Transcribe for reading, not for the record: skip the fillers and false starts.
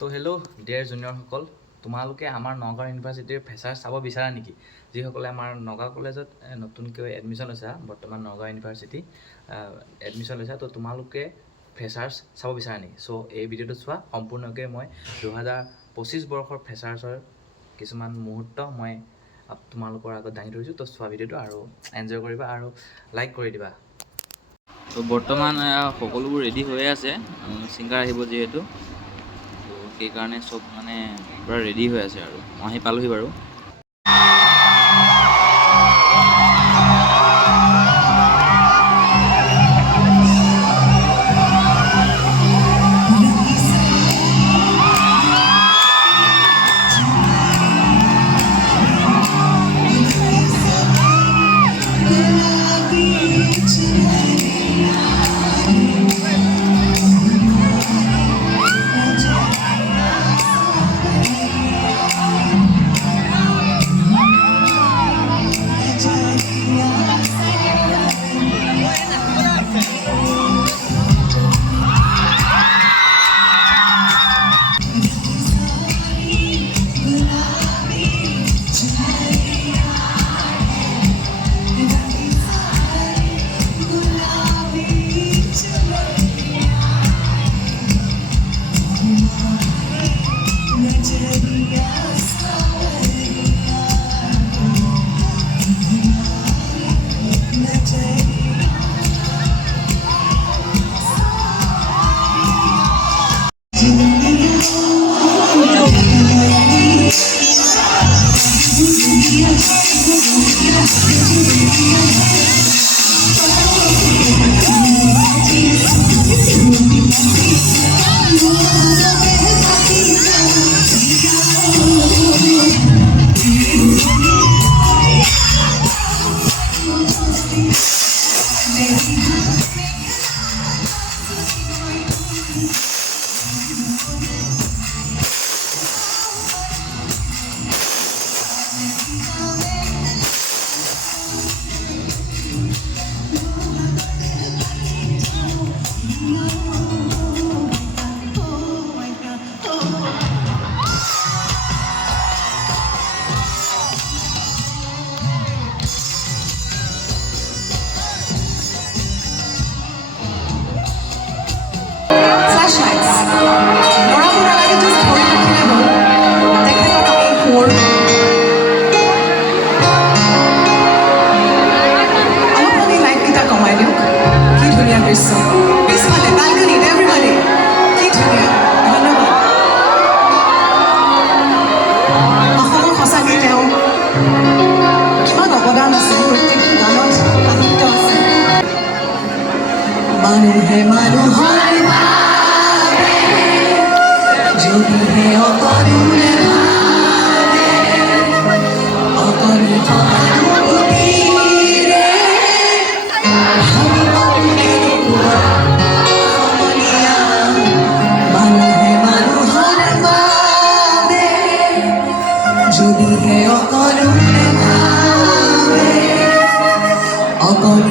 তো hello' dear জুনিয়ৰসকল, তোমালোকে আমাৰ নগাঁও ইউনিভাৰ্চিটিৰ ফ্ৰেছাৰ্ছ চাব বিচাৰা নেকি? যিসকলে আমাৰ নগাঁও কলেজত নতুনকৈ এডমিশ্যন লৈছা, বৰ্তমান নগাঁও ইউনিভাৰ্চিটি এডমিশ্যন লৈছা, তো তোমালোকে ফ্ৰেছাৰ্ছ চাব বিচাৰা নেকি? চ' এই ভিডিঅ'টো চোৱা। সম্পূৰ্ণকৈ মই 2025 বৰ্ষৰ ফ্ৰেছাৰ্ছৰ কিছুমান মুহূৰ্ত মই তোমালোকৰ আগত দাঙি ধৰিছোঁ। তো চোৱা ভিডিঅ'টো আৰু এনজয় কৰিবা আৰু লাইক কৰি দিবা। তো বৰ্তমান সকলোবোৰ ৰেডি হৈ আছে, ছিংগাৰ আহিব যিহেতু, সেইকাৰণে চব মানে পূৰা ৰেডি হৈ আছে আৰু মই আহি পালোহি বাৰু। যদি হে অকরুণ ভাবে অকরুণ